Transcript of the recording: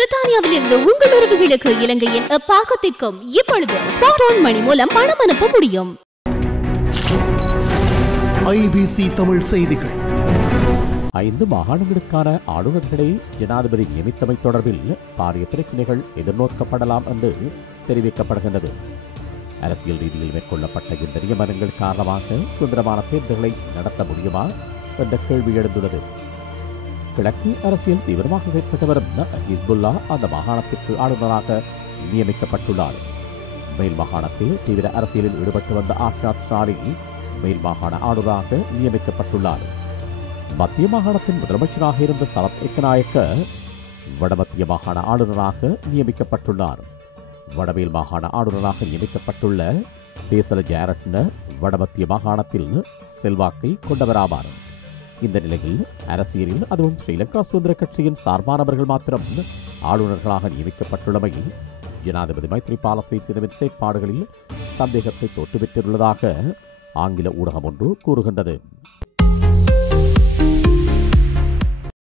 பிரித்தானியாவில் இருந்து உங்கள் உறவுகளுக்கு இலங்கையின் பாகத்திற்கும் இப்பொழுது ஸ்மார்ட் போன் மணி மூலம் பணம் அனுப்ப முடியும். ஐபிசி தமிழ் செய்திகள். ஐந்து மாகாணங்களுக்கான ஆளுநர்களை ஜனாதிபதி நியமித்தமை தொடர்பில் பாரிய பிரச்சினைகள் எதிர்நோக்கப்படலாம் என்று தெரிவிக்கப்படுகின்றது. அரசியல் ரீதியில் மேற்கொள்ளப்பட்ட இந்த நியமனங்கள் காரணமாக சுதந்திரமான தேர்தல்களை நடத்த முடியுமா? என்ற கேள்வி எழுந்துள்ளது. கிழக்கு அரசியல் தீவிரமாக செயற்பட்டு வரும் ஹிஸ்புல்லா அந்த மாகாணத்திற்கு ஆளுநராக நியமிக்கப்பட்டுள்ளார். மேல் மாகாணத்தில் தீவிர அரசியலில் ஈடுபட்டு வந்த ஆஷாத் சாரி மேல் மாகாண ஆளுநராக நியமிக்கப்பட்டுள்ளார். மத்திய மாகாணத்தின் முதலமைச்சராக இருந்த சரத் எக்கநாயக்க வடமத்திய மாகாண ஆளுநராக நியமிக்கப்பட்டுள்ளார். வடமேல் மாகாண ஆளுநராக நியமிக்கப்பட்டுள்ள பேசல ஜாரட்ன வடமத்திய மாகாணத்தில் செல்வாக்கை கொண்டவராவார். இந்த நிலையில் அரசியலில் அதுவும் ஸ்ரீலங்கா சுதந்திர கட்சியின் சார்பானவர்கள் மாத்திரம். ஆளுநர்களாக நியமிக்கப்பட்டுள்ளமை ஜனாதிபதி மைத்ரிபால சிறிசேனவின் செயற்பாடுகளில் சந்தேகத்தை தோற்றுவிட்டுள்ளதாக ஆங்கில ஊடகம் ஒன்று கூறுகின்றது.